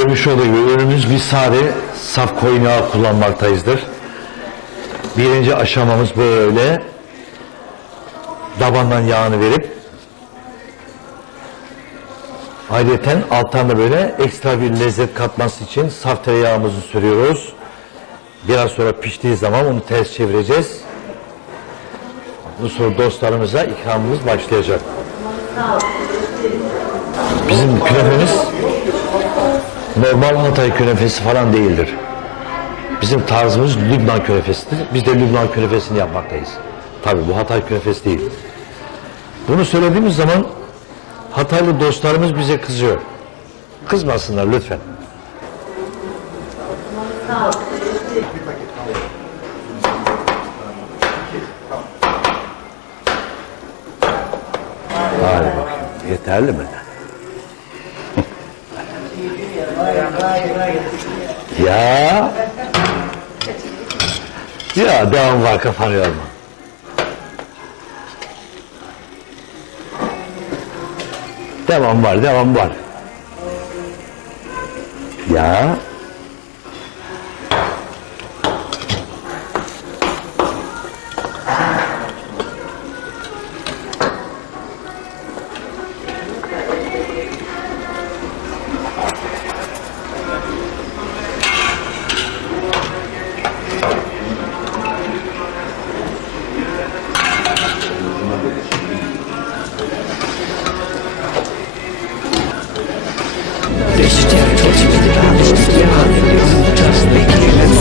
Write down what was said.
Görmüş olduğu ürünümüz bir sade saf koyun yağı kullanmaktayızdır. Birinci aşamamız böyle dabandan yağını verip ayrıca alttan da böyle ekstra bir lezzet katması için saf tereyağımızı sürüyoruz. Biraz sonra piştiği zaman onu ters çevireceğiz. Bu sonra dostlarımıza ikramımız başlayacak. Bizim künefemiz normal Hatay künefesi falan değildir. Bizim tarzımız Lübnan künefesidir. Biz de Lübnan künefesini yapmaktayız. Tabii bu Hatay künefesi değil. Bunu söylediğimiz zaman Hataylı dostlarımız bize kızıyor. Kızmasınlar lütfen. Hadi bakayım. Yeterli mi? Ya. Ya devam var kafanı yorma. Devam var, devam var. Ya. Wish territory with the battles, yeah,